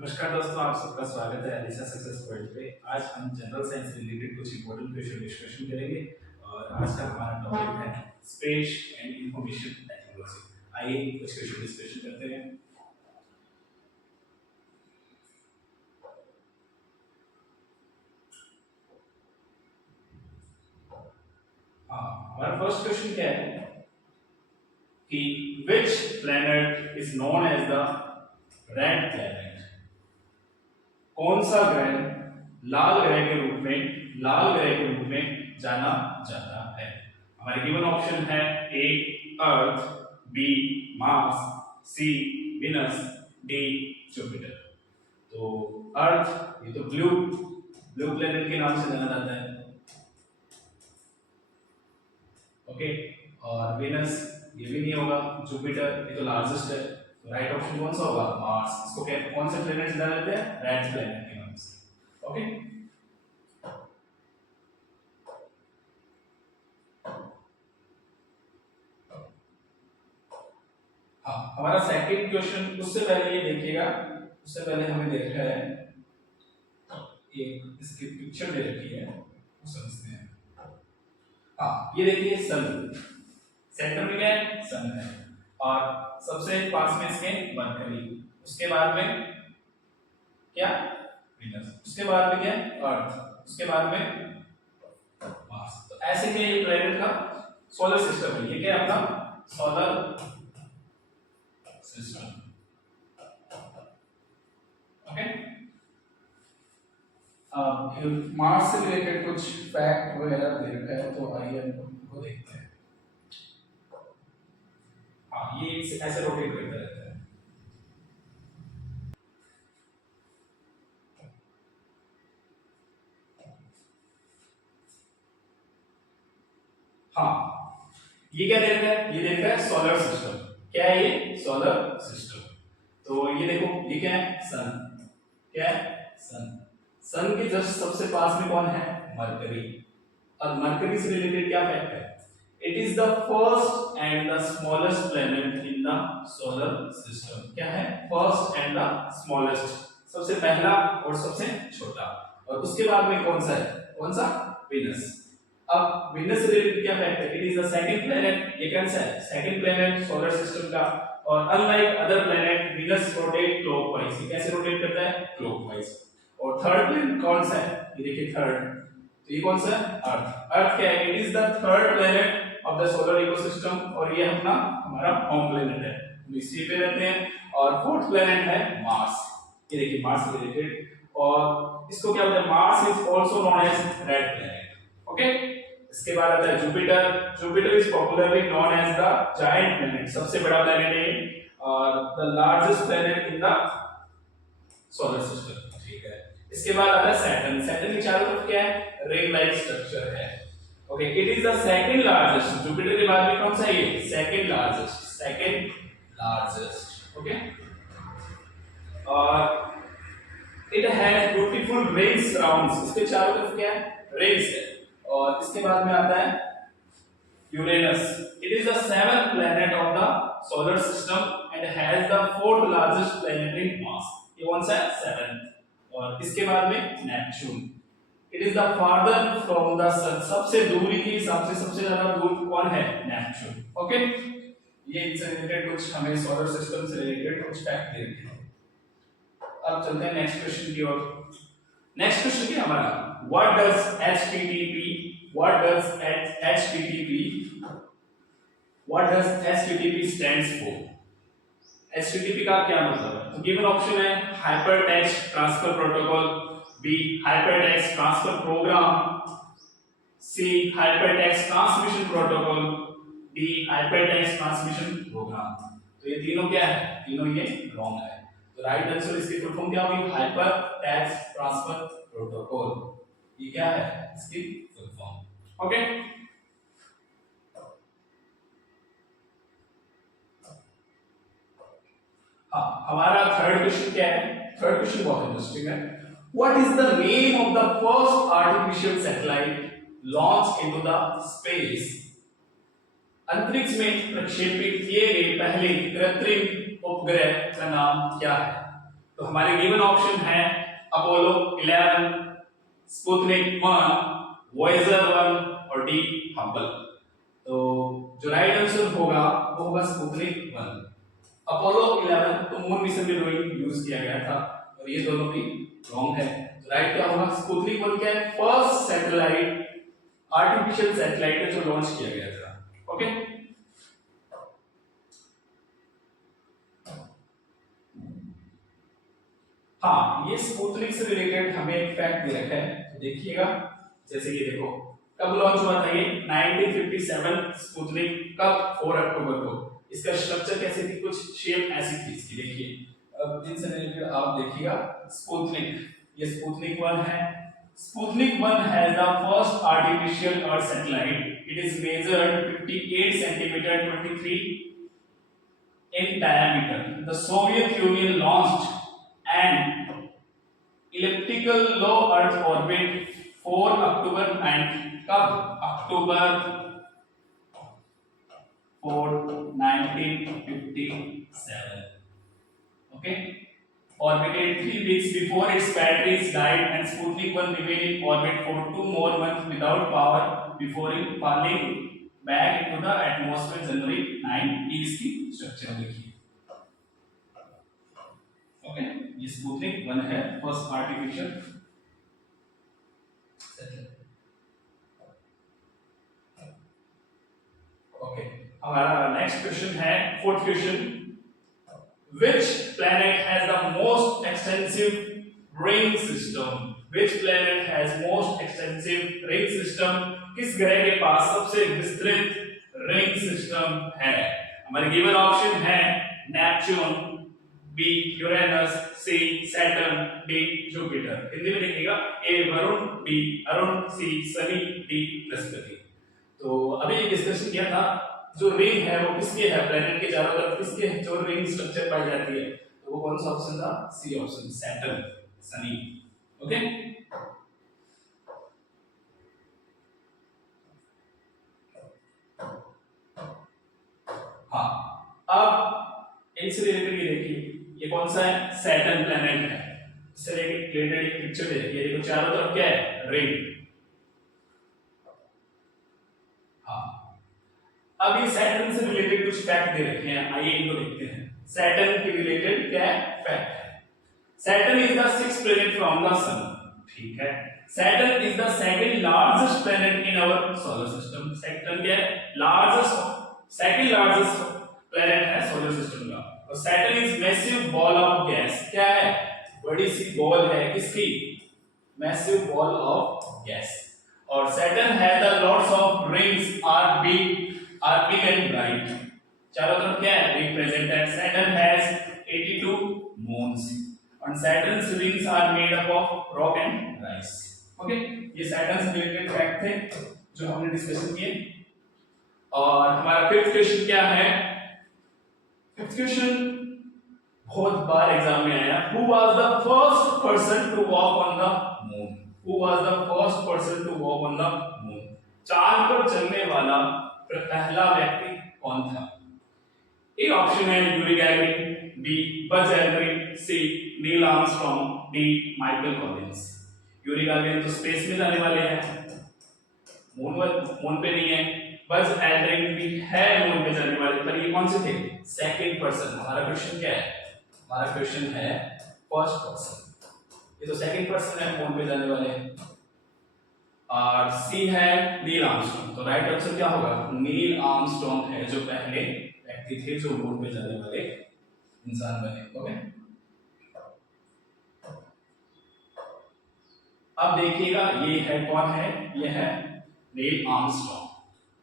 नमस्कार दोस्तों, आप सबका स्वागत है एलिसा सक्सेस वर्ल्ड पे। आज हम जनरल साइंस रिलेटेड कुछ इंपॉर्टेंट क्वेश्चन डिस्कशन करेंगे और आज का हमारा टॉपिक है स्पेस एंड इंफॉर्मेशन टेक्नोलॉजी। आइए कुछ क्वेश्चन डिस्कशन करते हैं। हमारा फर्स्ट क्वेश्चन क्या है कि which planet is known as the red planet. कौन सा ग्रह लाल ग्रह के रूप में जाना जाता है। हमारे गिवन ऑप्शन है ए अर्थ, बी मार्स, सी विनस, डी जुपिटर। तो अर्थ ये तो ब्लू प्लेनेट के नाम से जाना जाता है, ओके। और विनस ये भी नहीं होगा, जुपिटर ये तो लार्जेस्ट है। तो राइट ऑप्शन कौन सा होगा? मार्स। इसको कौन से प्लेनेट से जाना जाता है? रेड प्लेनेट के नाम से, ओके। हाँ, हमारा सेकंड क्वेश्चन, उससे पहले ये देखिएगा, उससे पहले हमें देखना है एक इसकी पिक्चर दे रखी है, वो समझते हैं। हाँ, ये देखिए सन, सेंटर में क्या है? सन है, और सबसे पास में इसके मरकरी, उसके बाद में क्या? वीनस, उसके बाद में क्या? अर्थ, उसके बाद में मार्स। तो ऐसे के ये प्लैनेट का सोलर सिस्टम है। ये क्या है अपना सोलर सिस्टम, ओके। मार्स से रिलेटेड कुछ फैक्ट वगैरह दे रखा है, तो आइए वो देखते हैं। हाँ, ये ऐसे रोटेट करता रहता है। हाँ, ये क्या दे रखा है? ये दे रखा है सोलर सिस्टम। क्या है ये? Solar system. तो ये देखो, ये क्या है? सन। क्या है? सन। सन के जस्ट सबसे पास में कौन है? मरकरी। और मरकरी से रिलेटेड क्या फैक्ट है? It is the first and the smallest planet in the solar system. क्या है? फर्स्ट एंड द स्मॉलेस्ट, सबसे पहला और सबसे छोटा। और उसके बाद में कौन सा है? कौन सा? विनस। अब विनस से रिलेटेड क्या फैक्ट है? It is the second planet. ये कौन सा है? सेकंड प्लैनेट सोलर सिस्टम का। और unlike other planet, Venus rotate clockwise. ये कैसे रोटेट करता है? क्लॉकवाइज। और थर्ड प्लैनेट कौन सा है? ये देखिए थर्ड, तो ये कौन सा है? अर्थ। अर्थ क्या है? It is the third planet of the solar ecosystem, और ये अपना हमारा होम प्लैनेट है, हम इसी पे रहते हैं। और फोर्थ प्लैनेट है मार्स। ये देखिए मार्स से रिलेटेड, और इसको क्या बोलते हैं? Mars is also known as red planet, okay. इसके बाद आता है Jupiter. Jupiter is popularly known as the giant planet, सबसे बड़ा प्लैनेट है और the largest planet in the solar system, ठीक है। इसके बाद आता है सैटर्न। सैटर्न के चारों तरफ क्या है? रिंग लाइक स्ट्रक्चर है, okay. It is the second largest. Jupiter के बाद में कौन सा है? ये second largest, second largest, okay. और it has beautiful rings surrounds, इसके चारों तरफ क्या है? रिंग्स है। और इसके बाद में आता है Uranus. It is the seventh planet of the solar system and has the fourth largest planet in mass. ये कौन सा है? सेवंथ। और इसके बाद में Neptune. It is the farther from the sun, सबसे दूरी के हिसाब से सबसे ज्यादा दूर कौन है? Neptune, okay. ये इनसे रिलेटेड कुछ हमें सोलर सिस्टम से रिलेटेड कुछ फैक्ट दे रहे हैं। अब चलते हैं नेक्स्ट क्वेश्चन की ओर। नेक्स्ट क्वेश्चन क्या हमारा? What does HTTP stands for? HTTP का क्या मतलब है? तो गिवन ऑप्शन है hyper text transfer protocol, B hyper text transfer program, C hyper text transmission protocol, D hyper text transmission program. तो ये तीनों क्या है? तीनों ये रॉन्ग है। तो राइट आंसर इसकी फुल फॉर्म क्या होगी? Hyper text transfer protocol. ये क्या है? इसकी फुल फॉर्म, ओके। हाँ, हमारा थर्ड क्वेश्चन क्या है? थर्ड क्वेश्चन बहुत इंटरेस्टिंग है। What is the name of the first artificial satellite launch into the space? अंतरिक्ष में प्रक्षेपित किए गए पहले कृत्रिम उपग्रह का नाम क्या है? तो हमारे गिवन ऑप्शन है अपोलो 11, स्पुतनिक 1, वॉयेजर 1 और डी हबल। तो जो राइट आंसर होगा वो होगा स्पुतनिक 1। अपोलो 11 तो मून मिशन के दौरान यूज किया गया था और ये दोनों भी रॉन्ग है। तो राइट क्या होगा, स्पुतनिक 1 क्या है, फर्स्ट सैटेलाइट, आर्टिफिशियल सैटेलाइट है जो लॉन्च किया गया था। ओके, हाँ, ये स्पुतनिक से रिलेटेड हमें एक फैक्ट दे रखा है, तो देखिएगा। जैसे ये देखो, कब लॉन्च हुआ था ये 1957 स्पुतनिक, कब 4 अक्टूबर को। इसका स्ट्रक्चर कैसे थी, कुछ शेप ऐसी थी इसकी, देखिए। अब इनसे रिलेटेड आप देखिएगा, स्पुतनिक, ये स्पुतनिक 1 है। Sputnik 1 has the first artificial earth satellite. It is measured 58 centimetre 23 in diameter. The Soviet Union launched an elliptical low Earth orbit 4 October 1957. Okay, orbited 3 weeks before its batteries died, and Sputnik 1 remained in orbit for 2 more months without power before falling back into the atmosphere January 9। ये इसकी structure देखिए। Okay, ये Sputnik 1 है, first artificial satellite. Okay, हमारा next question है, fourth question, which planet has the most extensive ring system? Which planet has most extensive ring system? किस ग्रह के पास सबसे विस्तृत रिंग सिस्टम है? हमारे गिवन ऑप्शन है नेपच्यून, बी यूरेनस, सी सैटर्न, डी जुपिटर। हिंदी में लिखिएगा, ए वरुण, बी अरुण, सी शनि, डी बृहस्पति। तो अभी डिस्कशन किया था, जो रिंग है वो किसके है, प्लैनेट के चारों तरफ किसके जो रिंग स्ट्रक्चर पाई जाती है, तो वो कौन सा ऑप्शन था, सी ऑप्शन, सैटर्न, शनि। ओके, हाँ, अब इनसे रिलेटेड ये देखिए, ये कौन सा है, सैटर्न प्लैनेट है। इससे रिलेटेड एक पिक्चर देखिए, देखो चारों तरफ क्या है, रिंग। अब ये सैटर्न से रिलेटेड कुछ फैक्ट दे रखे हैं, आइए इनको देखते हैं। सैटर्न के रिलेटेड क्या फैक्ट है, Saturn is the sixth planet from the sun. ठीक है, Saturn is the second largest planet in our solar system. Saturn क्या है, लार्जेस्ट, सेकंड लार्जेस्ट प्लैनेट है सोलर सिस्टम का। और Saturn is massive ball of gas, क्या है, बड़ी सी बॉल है किसकी, मैसिव बॉल ऑफ गैस। और Saturn has the lots of rings are big and bright। चारों तरफ क्या है, रिंग प्रेजेंट है। Saturn has 82 moons and Saturn's rings are made up of rock and ice। Okay, ये Saturn से related fact थे जो हमने डिस्कशन किए। और हमारा फिफ्थ क्वेश्चन क्या है, फिफ्थ क्वेश्चन बहुत बार एग्जाम में आया, who was the first person to walk on the moon? Who was the first person to walk on the moon? चांद पर चलने वाला पहला व्यक्ति कौन था? ए ऑप्शन है Yuri Gagarin, B Buzz Aldrin, C Neil Armstrong, D Michael Collins. Yuri Gagarin तो स्पेस में जाने वाले हैं, मून पे नहीं है। बज एल्ड्रिन भी है मून पे जाने वाले, पर ये कौन से थे, सेकंड पर्सन। हमारा क्वेश्चन क्या है, हमारा क्वेश्चन है फर्स्ट पर्सन। ये तो सेकंड पर्सन है, मून पे जाने वाले हैं। और सी है नील आर्मस्ट्रॉन्ग, तो राइट आंसर क्या होगा, नील आर्मस्ट्रॉन्ग है जो पहले व्यक्ति थे जो मून पे जाने वाले इंसान बने। ओके, अब देखिएगा ये है कौन है, ये है नील आर्मस्ट्रॉन्ग।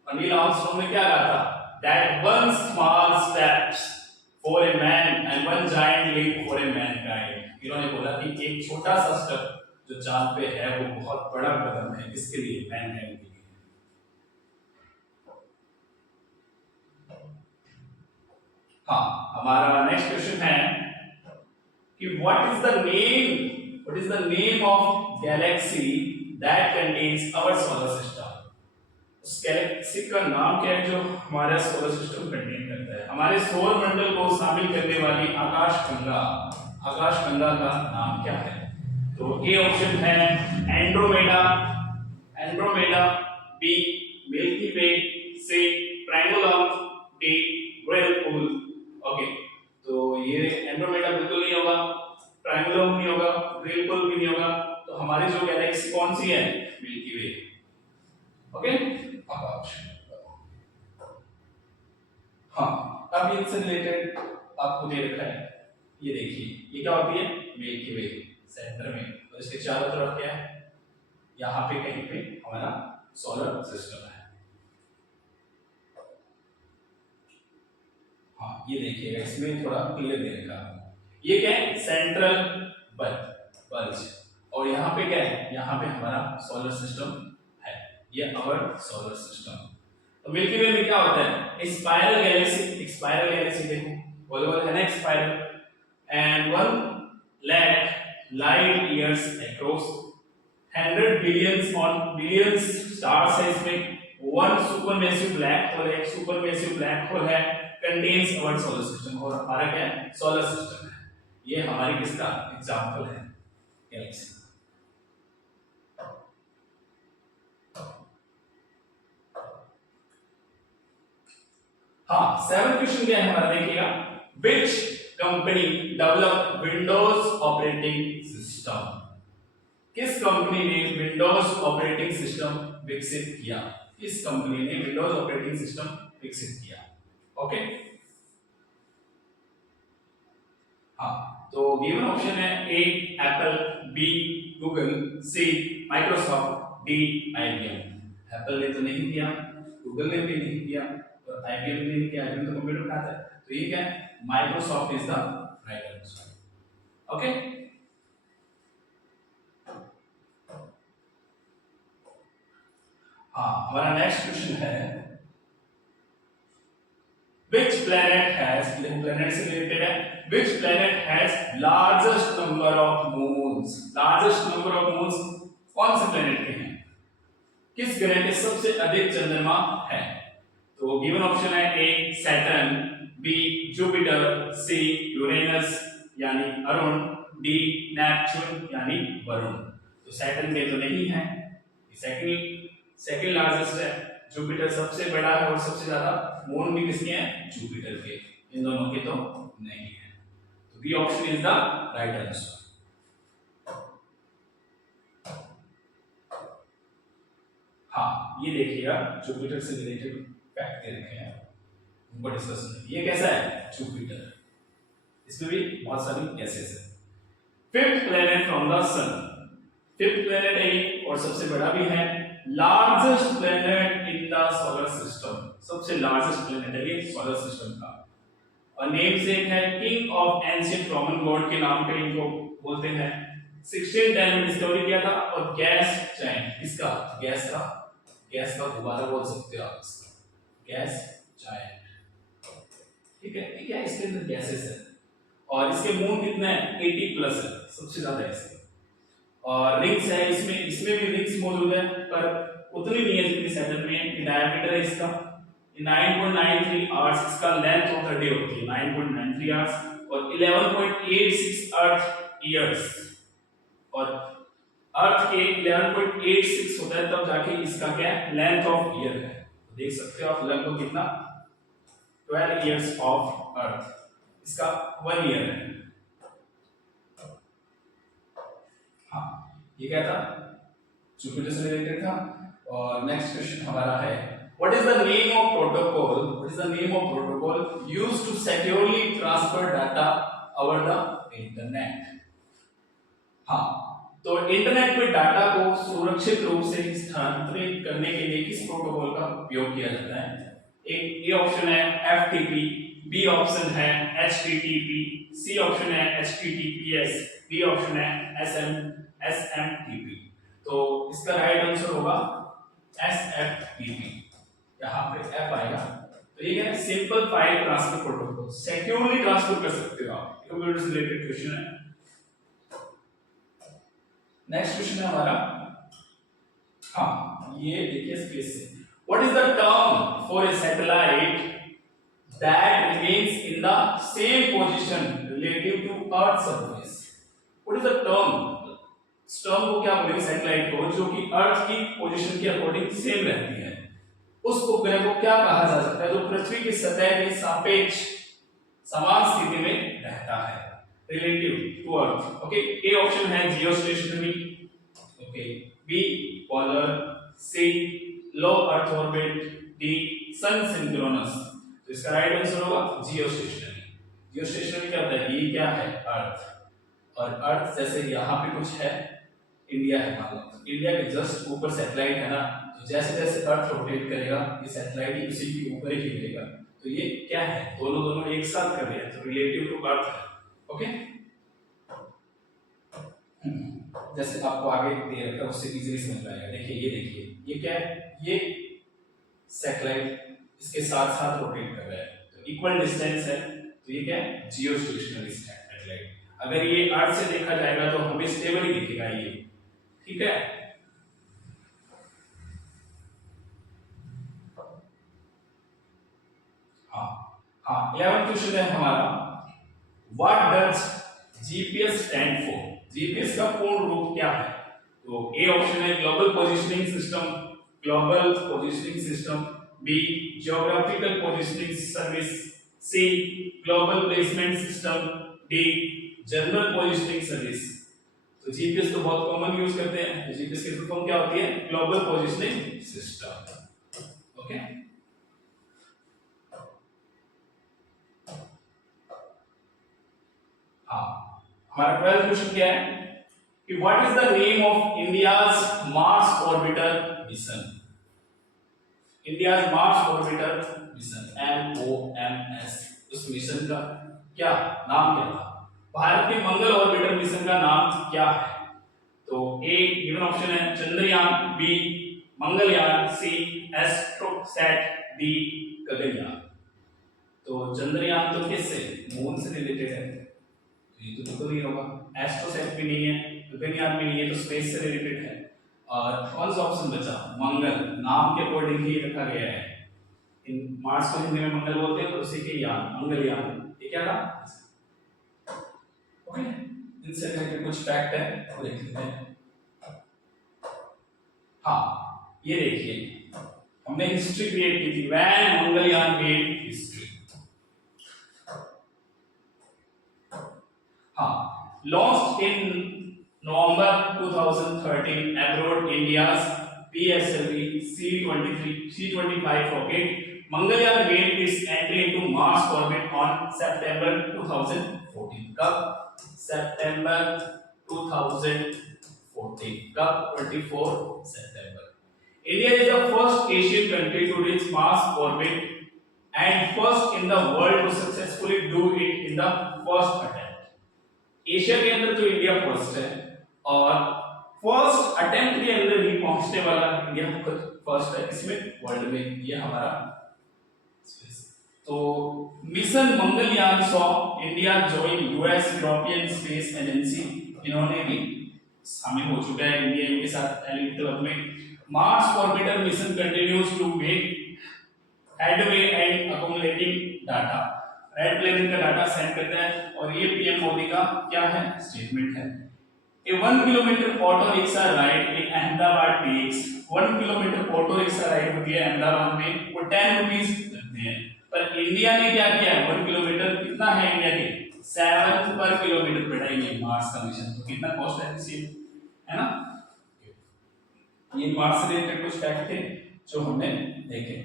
और नील आर्मस्ट्रॉन्ग ने क्या कहा था, that one small steps for a man and one giant leap for a mankind. इन्होंने बोला कि एक छोटा सा स्टेप जो चांद पे है वो बहुत बड़ा कदम है, किसके लिए, मैनकाइंड के लिए। हाँ, हमारा नेक्स्ट क्वेश्चन है कि what is the name of galaxy that contains our solar system. उस गैलेक्सी का नाम क्या है जो हमारा सोलर सिस्टम कंटेन करता है? हमारे सौर मंडल को शामिल करने वाली आकाशगंगा का नाम क्या है? तो ए ऑप्शन है एंड्रोमेडा, बी मिल्की वे, सी ट्रायंगुलम, डी व्हर्लपूल। ओके, तो ये एंड्रोमेडा बिल्कुल नहीं होगा, ट्रायंगुलम नहीं होगा, व्हर्लपूल भी नहीं होगा। तो हमारी जो गैलेक्सी कौन सी है? मिल्की वे। ओके, अब ऑप्शन हाँ, अब इनसे रिलेटेड आपको दे रखा है, ये देखिए, ये क्या होती है? मिल्की वे सेंटर में, और इसके चारों तरफ क्या है? यहाँ पे कहीं पे हमारा सोलर सिस्टम है। हाँ, ये देखिएगा, इसमें थोड़ा क्लियर दे रखा है। ये क्या है? सेंट्रल बल्ज, और यहाँ पे क्या है? यहाँ पे हमारा सोलर सिस्टम है, ये आवर सोलर सिस्टम। तो मिल्की वे में क्या होता है? स्पाइरल गैलेक्सी देखो, गोल-गोल है ना spiral, and 1 lakh light years across, 100 billions stars है इसमें, वन सुपरमैसिव ब्लैक होल है, कंटेन्स आवर सोलर सिस्टम, और हमारा क्या है? सोलर सिस्टम है। ये हमारी किसका एग्जांपल है? गैलेक्सी। हाँ, 7 क्वेश्चन क्या है हमारा? देखिएगा, which company develop Windows operating system? किस कंपनी ने विंडोज ऑपरेटिंग सिस्टम विकसित किया? किस कंपनी ने विंडोज ऑपरेटिंग सिस्टम विकसित किया? ओके, हाँ, तो गिवन ऑप्शन है A Apple, B Google, C Microsoft, D IBM. Apple ने तो नहीं किया, गूगल ने भी नहीं किया, और आईबीएम ने नहीं किया। आईबीएम तो कंप्यूटर बनाता है, तो ये क्या है? Microsoft is the right answer. Okay, हाँ, हमारा नेक्स्ट क्वेश्चन है, which planet has, planet से रिलेटेड है, which planet has largest number of moons? largest number of moons कौन से प्लेनेट के हैं? किस ग्रह के सबसे अधिक चंद्रमा है? तो गिवन ऑप्शन है A Saturn, B Jupiter, C Uranus यानी अरुण, डी नेपच्यून यानी वरुण। तो सैटर्न में तो नहीं है, सेकंड लार्जेस्ट है, जुपिटर सबसे बड़ा है और सबसे ज्यादा मून भी किसके हैं? जुपिटर के। इन दोनों के तो नहीं है, तो B option is the right answer. हाँ, ये देखिएगा, जुपिटर से रिलेटेड फैक्ट दे रखे हैं, उनको डिस्कस करें। ये कैसा है? जुपिटर, इसमें भी बहुत सारी गैसेस है। Fifth planet from the sun, fifth planet है ये, और सबसे बड़ा भी है। Largest planet in the solar system, सबसे लार्जेस्ट प्लेनेट है ये सोलर सिस्टम का। और नेम से एक है king of ancient Roman God के नाम पे इनको बोलते हैं। 1610 में डिस्कवरी किया था, और गैस जायंट, इसका गैस का गुब्बारा बोल सकते हो आप इसका, गैस जायंट। ठीक है, ठीक है, इसके अंदर गैसेस है, और इसके मून कितना है? 80 प्लस है, सबसे ज्यादा है इसका। और रिंग्स है, इसमें भी रिंग्स मौजूद है, पर उतनी नहीं है जितनी सैटर्न में। डायमीटर है इसका 9.93 आवर्स, इसका लेंथ ऑफ द डे होती है 9.93 आवर्स, और 11.86 अर्थ ईयर्स, और अर्थ के 11.86 होता है, तब जाके इसका क्या है? लेंथ ऑफ ईयर है। देख सकते हो आप, लगभग कितना? 12 इयर्स ऑफ अर्थ, इसका 1 ईयर है। हाँ, ये क्या था? जुपिटर से रिलेटेड था। और नेक्स्ट क्वेश्चन हमारा है, what is the name of protocol used to securely transfer data over the internet? हाँ, तो इंटरनेट पे डाटा को सुरक्षित रूप से स्थानांतरित करने के लिए किस प्रोटोकॉल का उपयोग किया जाता है? एक ए ऑप्शन है एफटीपी, बी ऑप्शन है एचटीटीपी, सी ऑप्शन है एचटीटीपीएस, डी ऑप्शन है एसएमटीपी। तो इसका राइट आंसर होगा एसएफटीपी, यहाँ पे एफ आएगा। तो ये क्या है? Simple file transfer protocol, securely transfer कर सकते हो आप। कंप्यूटर से रिलेटेड क्वेश्चन है। नेक्स्ट क्वेश्चन है हमारा, हाँ, ये देखिए स्पेस से, What is the term for a satellite that remains in the same position relative to Earth surface? What is the term? इस टर्म को क्या बोलेंगे? सैटेलाइट को जो कि अर्थ की पोजीशन के अकॉर्डिंग सेम रहती है, उस उपग्रह को क्या कहा जा सकता है जो पृथ्वी की सतह के सापेक्ष समान स्थिति में रहता है, relative to earth? Okay, A option है geostationary, okay, B polar, C low earth orbit, D sun synchronous. तो इसका राइट आंसर होगा जियोस्टेशनरी। जियोस्टेशनरी क्या होता है? ये क्या है? अर्थ। और अर्थ जैसे यहाँ पे कुछ है, इंडिया है मान लो, इंडिया के जस्ट ऊपर सैटेलाइट है ना, तो जैसे जैसे अर्थ रोटेट करेगा ये सैटेलाइट ही उसी के ऊपर ही रहेगा। तो ये क्या है? दोनों एक साथ कर रहे हैं, तो रिलेटिव टू अर्थ है। ओके, जैसे आपको आगे दे रखा है उससे इजीली समझ में आएगा। देखिए ये देखिए, ये क्या है? ये सैटेलाइट इसके साथ साथ रोटेट कर रहा है, तो इक्वल डिस्टेंस है, तो ये क्या है? Geostationary satellite. अगर ये अर्थ से देखा जाएगा तो हमें स्टेबल ही दिखेगा ये, ठीक है। हाँ 11th क्वेश्चन है हमारा, what does GPS stand for? GPS का पूर्ण रूप क्या है? तो ए ऑप्शन है global positioning system, global positioning system, B geographical positioning service, C global placement system, D general positioning service. तो जीपीएस तो बहुत कॉमन यूज करते हैं, तो जीपीएस की फुल फॉर्म क्या होती है? Global positioning system. ओके, हाँ हमारा 12th क्वेश्चन क्या है कि what is the name of India's Mars orbiter mission? India's Mars orbiter mission, MOMS, उस मिशन का क्या नाम क्या था? भारत के मंगल ऑर्बिटर मिशन का नाम क्या है? तो ए गिवन ऑप्शन है चंद्रयान, बी मंगलयान, सी एस्ट्रोसैट, डी गगनयान। तो चंद्रयान तो किससे? मून से रिलेटेड है, तो ये तो नहीं होगा। एस्ट्रोसैट भी नहीं है, गगनयान भी नहीं है, तो स्पेस से रिलेटेड है। और कौन सा ऑप्शन बचा? मंगल, नाम के अकॉर्डिंग ही रखा गया है। इन मार्स को हिंदी में मंगल बोलते हैं, और उसी के यान मंगलयान, ये क्या था? ओके, इनसे रिलेटेड कुछ फैक्ट है वो देख लेते हैं। हाँ ये देखिए, हमने हिस्ट्री क्रिएट की थी, व्हेन मंगलयान मेड हिस्ट्री। हाँ, launched in November 2013 aboard India's PSLV C-25 rocket, Mangalyaan made its entry into Mars orbit on September 2014. कब? September 2014, कब? 24 September. India is the first Asian country to reach Mars orbit and first in the world to successfully do it in the first attempt. Asia के अंदर तो India first है, और first attempt के अंदर ही पहुंचने वाला इंडिया खुद फर्स्ट है इसमें वर्ल्ड में, ये हमारा स्पेस। तो mission Mangalyaan saw India join US European Space Agency, इन्होंने भी शामिल हो चुका है इंडिया इनके साथ एलिट क्लब में। Mars orbiter mission continues to make headway and accommodating data, red plane का डाटा सेंड करता है, और ये पीएम मोदी का क्या है? स्टेटमेंट है। A 1 kilometre auto rickshaw ride in Ahmedabad takes, 1 kilometre auto rickshaw ride होती है अहमदाबाद में, वो 10 रुपीस लगते हैं। पर इंडिया ने क्या किया? 1 किलोमीटर कितना है इंडिया के? 7 पर किलोमीटर बढ़ाएंगे मार्स का मिशन, तो कितना कॉस्ट है सेम, है ना? ये मार्स से रिलेटेड कुछ फैक्ट थे जो हमने देखे।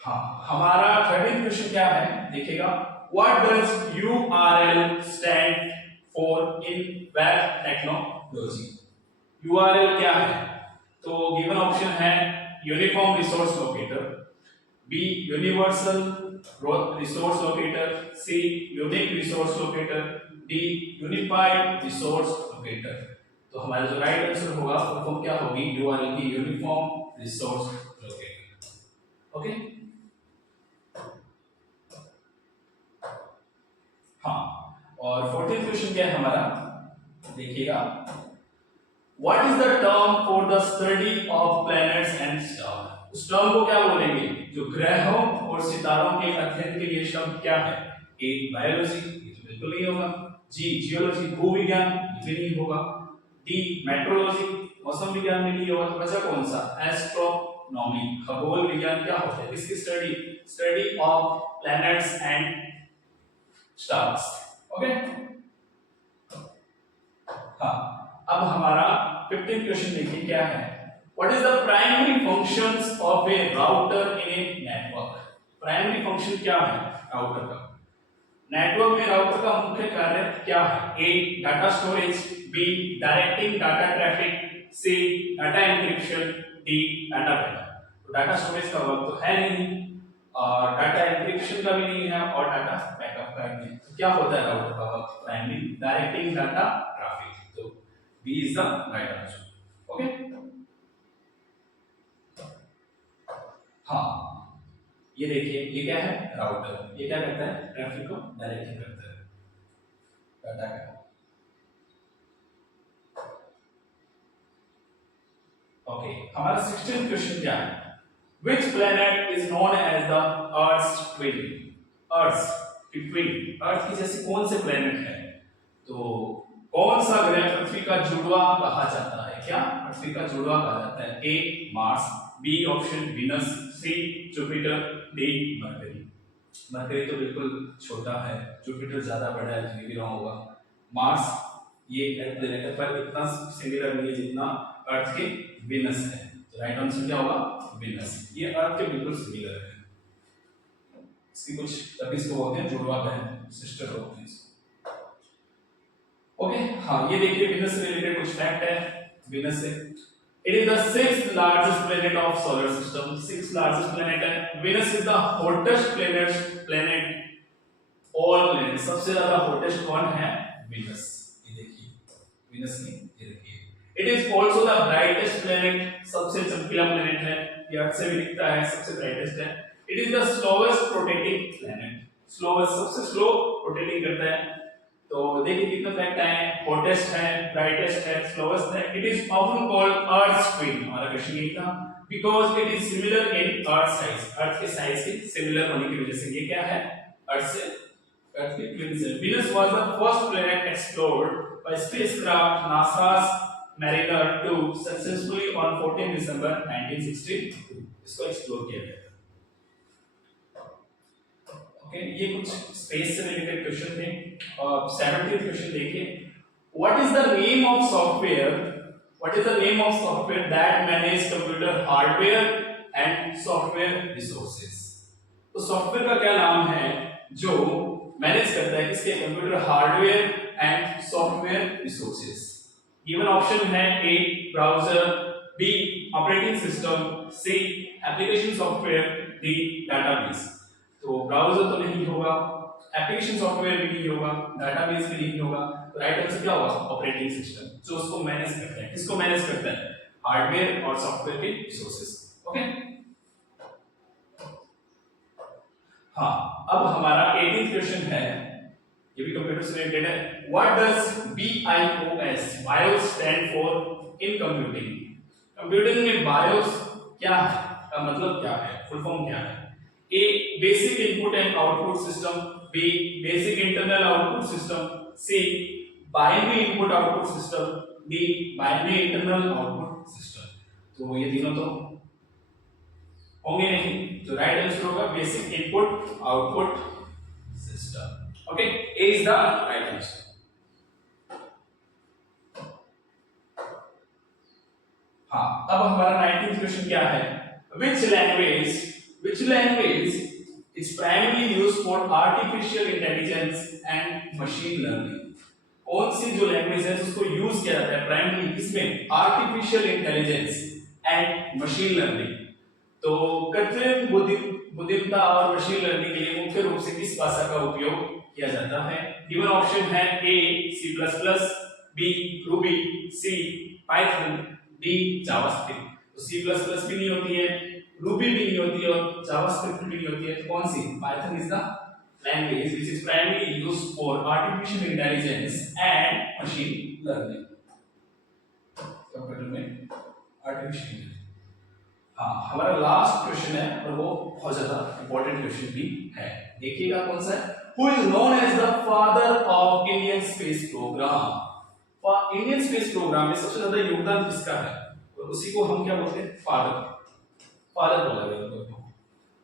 हाँ, हमारा 13th क्वेश्चन क्या है देखिएगा, what does URL stand for in web technology? URL क्या है? तो गिवन ऑप्शन है uniform resource locator, B universal resource locator, C unique resource locator, D unified resource locator. तो हमारा जो राइट आंसर होगा वो क्या होगी? यूआरएल की यूनिफॉर्म रिसोर्स लोकेटर। ओके, हाँ, और 14th क्वेश्चन क्या है हमारा देखिएगा, what is the term for the study of planets and star? उस टर्म को क्या बोलेंगे जो ग्रहों और सितारों के अध्ययन के लिए शब्द क्या है? ए बायोलॉजी, ये तो बिल्कुल नहीं होगा। जी जियोलॉजी, भूविज्ञान, ये भी नहीं होगा। डी मेट्रोलॉजी, मौसम विज्ञान में नहीं होगा। तो बचा कौन सा? एस्ट्रोनॉमी, खगोल विज्ञान क्या होता है? इसकी study, study of planets and stars. Okay, हाँ, अब हमारा 15th क्वेश्चन देखिए क्या है। What is the primary functions of A router in a network? Primary function क्या है राउटर का? नेटवर्क में राउटर का मुख्य कार्य क्या है? A data storage, B directing data traffic, C data encryption, D data backup. तो डाटा स्टोरेज का वर्क तो है नहीं, और डाटा एन्क्रिप्शन का भी नहीं है, और डाटा बैकअप का भी नहीं। तो क्या होता है राउटर का work? Primary directing data traffic. तो B is the right answer. Okay, हाँ, ये देखिए, ये क्या है? राउटर। ये क्या करता है? ट्रैफिक को डायरेक्ट करता है डाटा का। ओके, हमारा 16th क्वेश्चन क्या है? Which planet is known as the Earth's twin? Earth की twin, अर्थ की जैसे कौन से प्लेनेट है? तो कौन सा ग्रह पृथ्वी का जुड़वा कहा जाता है? क्या पृथ्वी का जुड़वा कहा जाता है? A Mars, B option Venus, C Jupiter, D mercury. Mercury तो बिल्कुल छोटा है, जुपिटर ज्यादा बड़ा है, तो ये भी रॉन्ग होगा। मार्स ये प्लेनेट पर इतना सिमिलर नहीं है जितना अर्थ के वीनस है। तो राइट आंसर क्या होगा? वीनस। ये अर्थ के बिल्कुल सिमिलर है। इसकी कुछ तभी इसको बोलते हैं जुड़वा बहन, सिस्टर होते हैं इसको। ओके, हाँ, ये देखिए वीनस से रिलेटेड कुछ फैक्ट है वीनस से। It is the 6th largest planet of solar system. 6th largest planet है। Venus is the hottest planet all planet. सबसे ज्यादा हॉटेस्ट कौन है? वीनस। ये देखिए वीनस की, ये देखिए। It is also the brightest planet. सबसे चमकीला प्लेनेट है, ये अर्थ से भी दिखता है, सबसे ब्राइटेस्ट है। It is the slowest rotating planet. Slowest, सबसे स्लो रोटेटिंग करता है। तो देखिए कितने फैक्ट हैं। हॉटेस्ट है, ब्राइटेस्ट है, स्लोवेस्ट है। It is often called earth twin. हमारा क्वेश्चन ये था, because it is similar in earth size. Earth के साइज के सिमिलर होने की वजह से ये क्या है? अर्थ से, अर्थ के ट्विन से। Venus was the first planet explored by spacecraft NASA's Mariner 2 successfully on 14 December 1962। इसको एक्सप्लोर किया गया था। ओके, ये कुछ स्पेस से रिलेटेड क्वेश्चन थे। और 17th क्वेश्चन देखिए, what is the name of software, what is the name of software that manage computer hardware and software resources? तो सॉफ्टवेयर का क्या नाम है जो मैनेज करता है किसके? Computer hardware and software resources. Given option है ए ब्राउज़र, बी ऑपरेटिंग सिस्टम, सी एप्लीकेशन सॉफ्टवेयर, डी डेटाबेस। तो ब्राउज़र तो नहीं होगा, एप्लीकेशन सॉफ्टवेयर भी नहीं होगा, डेटाबेस भी नहीं होगा। तो राइट आंसर क्या होगा? ऑपरेटिंग सिस्टम, जो उसको मैनेज करता है। किसको मैनेज करता है? हार्डवेयर और सॉफ्टवेयर के रिसोर्सेज। ओके, हाँ, अब हमारा 18th क्वेश्चन है, ये भी कंप्यूटर से रिलेटेड है। What does BIOS BIOS stand for in computing? Computing में BIOS क्या है, का मतलब क्या है, फुल फॉर्म क्या है? A basic input and output system, B basic internal output system, C binary input output system, D binary internal output system. तो ये तीनों तो होंगे नहीं, तो राइट आंसर होगा basic input output system. Okay, A is the right answer. हाँ, अब हमारा 19th क्वेश्चन क्या है? which language is primarily used for artificial intelligence and machine learning? कौन सी जो लैंग्वेज है उसको यूज किया जाता है प्राइमरी किसमें? Artificial intelligence and machine learning. तो कृत्रिम बुद्धिमत्ता और मशीन लर्निंग के लिए मुख्य रूप से किस भाषा का उपयोग किया जाता है? गिवन ऑप्शन है ए C++, बी रूबी, सी पाइथन, डी जावास्क्रिप्ट। तो C++ भी नहीं होती है, रूबी भी नहीं होती है, और जावास्क्रिप्ट भी नहीं होती है। तो कौन सी? Python is the language which is primarily used for artificial intelligence and machine learning. Artificial. हाँ, हमारा लास्ट क्वेश्चन है और वो बहुत ज्यादा इंपॉर्टेंट क्वेश्चन भी है। देखिएगा कौन सा है। Who is known as the father of Indian space programme. Indian space programme में सबसे ज्यादा योगदान किसका है, और उसी को हम क्या बोलते हैं, फादर। फादर बोला गया उनको।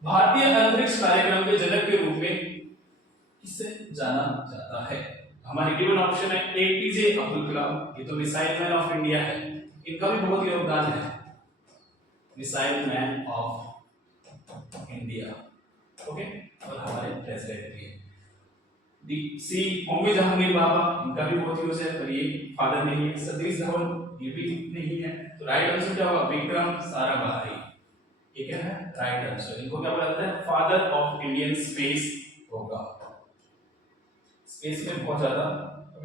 भारतीय अंतरिक्ष कार्यक्रम के जनक के रूप में किसे जाना जाता है। हमारे गिवन ऑप्शन है एपीजे अब्दुल कलाम, ये तो मिसाइल मैन ऑफ इंडिया है, इनका भी बहुत योगदान है, missile man of India. Okay, और हमारे प्रेसिडेंट भी है। सी होमी जहांगीर बाबा, इनका भी बहुत यूज है, पर ये फादर नहीं है। सतीश धवन, ये भी नहीं है। तो राइट आंसर क्या होगा, विक्रम साराभाई। ये क्या है, राइट आंसर। इनको क्या बोला जाता है, father of Indian space programme. Space में बहुत ज्यादा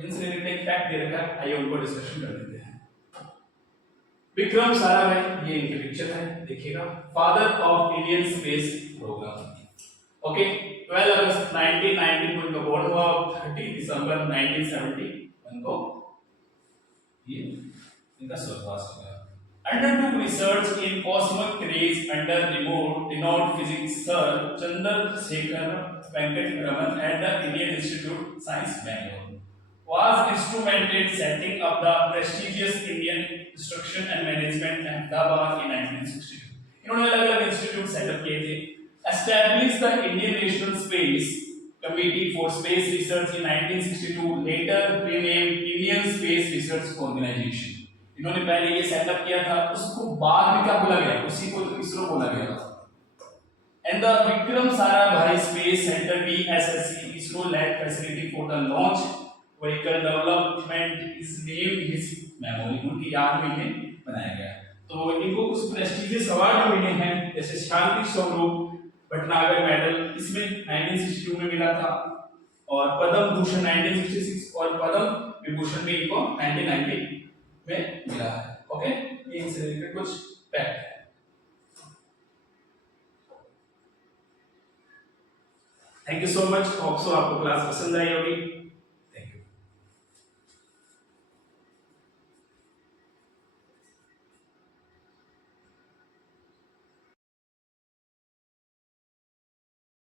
इनसे रिलेटेड एक फैक्ट दे रखा है, आइए उनको डिस्कशन कर लेते हैं। विक्रम साराभाई, ये इनकी पिक्चर है, देखिएगा, father of Indian space programme. Okay, 12 अगस्त 1990 को इनका बॉर्न हुआ, 30 दिसंबर 1970 इनको ये इनका स्वर्गवास हो गया। Undertook research in cosmic rays under renowned physicist Sir Chandrasekhar Venkataraman at the Indian Institute of Science, Bangalore. Was instrumental in setting up the prestigious Indian Instruction and Management Ahmedabad in 1962. इन्होंने अलग-अलग institute setup किए थे। Established the Indian National Space Committee for Space Research in 1962, later renamed Indian Space Research Organization. इन्होंने पहले ये setup किया था, उसको बाद में क्या बोला गया, उसी को इसरो बोला गया था। And the Vikram Sarabhai space centre VSSC, ISRO lab facility for the launch vehicle development is named his memory, उनकी याद में ये बनाया गया। तो इनको कुछ प्रेस्टिजियस अवार्ड मिले हैं, जैसे शांति स्वरूप भटनागर मेडल, इसमें 1962 में मिला था, और पद्म भूषण 1966 और पद्म विभूषण भी इनको 1990 में मिला है। ओके, ये इनसे रिलेटेड कुछ फैक्ट है। Thank you so much, hope so आपको क्लास पसंद आई होगी।